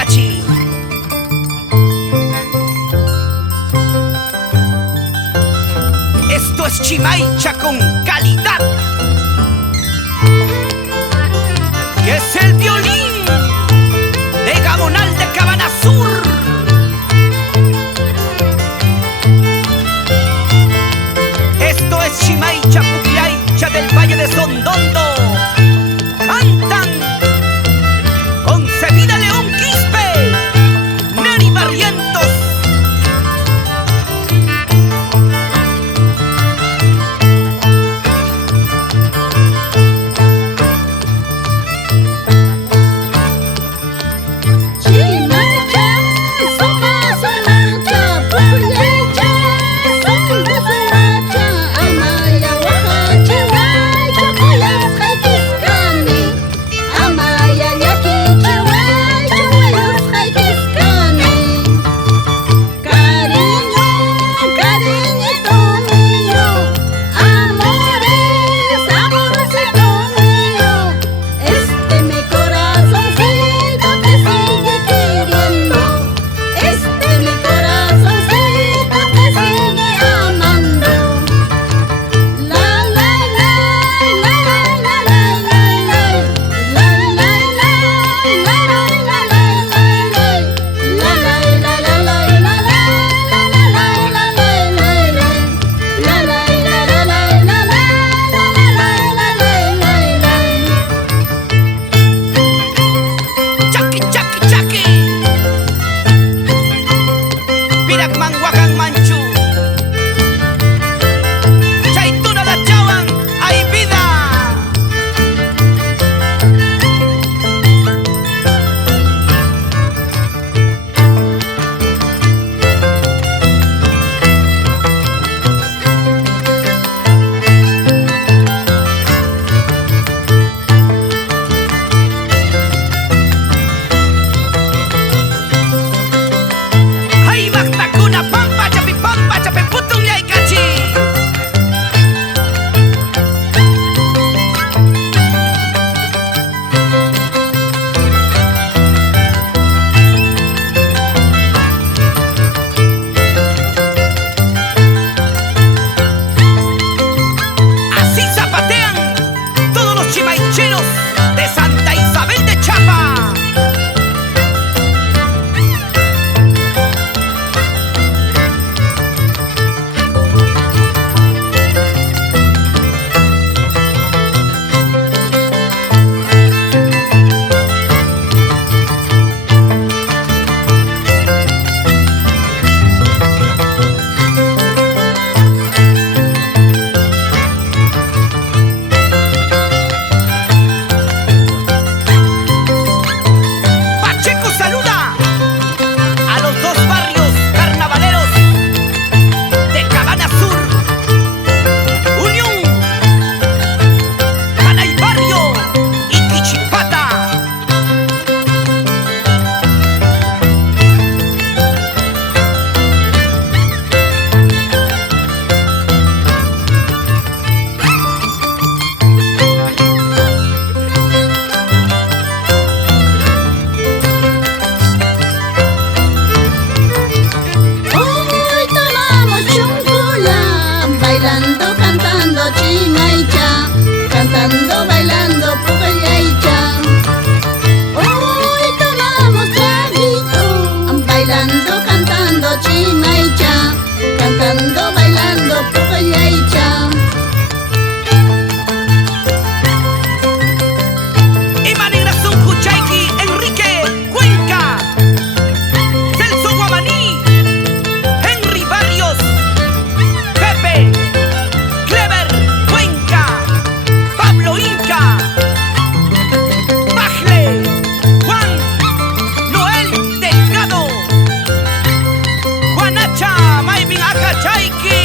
Cachi. Esto es Chimaicha con calidad. Y es el violín de Gabonal de Cabana Sur. Esto es Chimaicha Puquiaicha del Valle de Sondondo. Cantan Concebida León Quispe, Neri Barrientos. De Santa Isabel de Chapa. Cantando Chimaicha, cantando, bailando Puquiaicha. Hoy tomamos traguito, bailando, cantando Chimaicha, cantando, bailando Puquiaicha. Imanigrazón Kuchaiki, Enrique Cuenca, Celso Guamaní, Henry Barrios, Pepe Inca, Bajle, Juan Noel Delgado, Juanacha, Maybin Acachaiki.